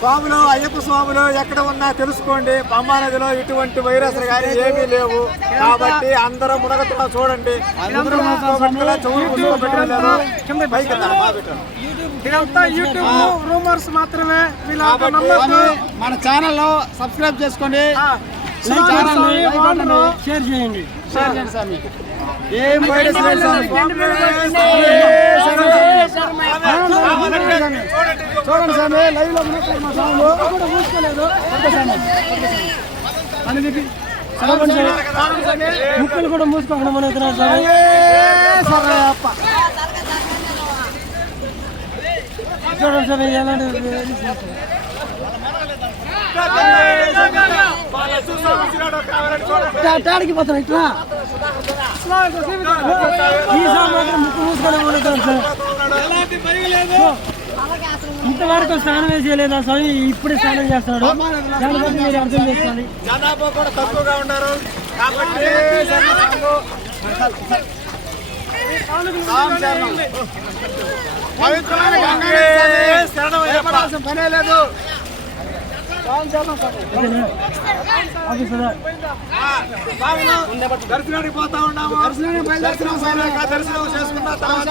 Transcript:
స్వాములు అయ్యప్ప స్వాములు ఎక్కడ ఉన్నా తెలుసుకోండి. పంబా నదిలో ఇటువంటి వైరస్ కానీ ఏమీ లేవు కాబట్టి అందరూ మునగతున్నా చూడండి. మన ఛానల్ సబ్స్క్రైబ్ చేసుకోండి, షేర్ చేయండి స్వామి. ఏం వైరస్ చూడండి స్వామి, లైవ్ లో మూసుకోలేదు. ముక్కలు కూడా మూసుకోకుండా మన చూడండి స్వామి ఎలాంటి టాడికి పోతాను ఇట్లా ఈసారి మాత్రం ముక్కు మూసుకోలేదు సార్. ఇంతవరకు స్నానం చేయలేదా స్వామి, ఇప్పుడే స్నానం చేస్తున్నాడు. దాని బట్టి మీరు అర్థం చేసుకోవాలి. జనాభా కూడా తక్కువగా ఉన్నారు కాబట్టి పనే లేదు. దర్శనానికి పోతా ఉన్నాము. దర్శనం చేసుకున్న తర్వాత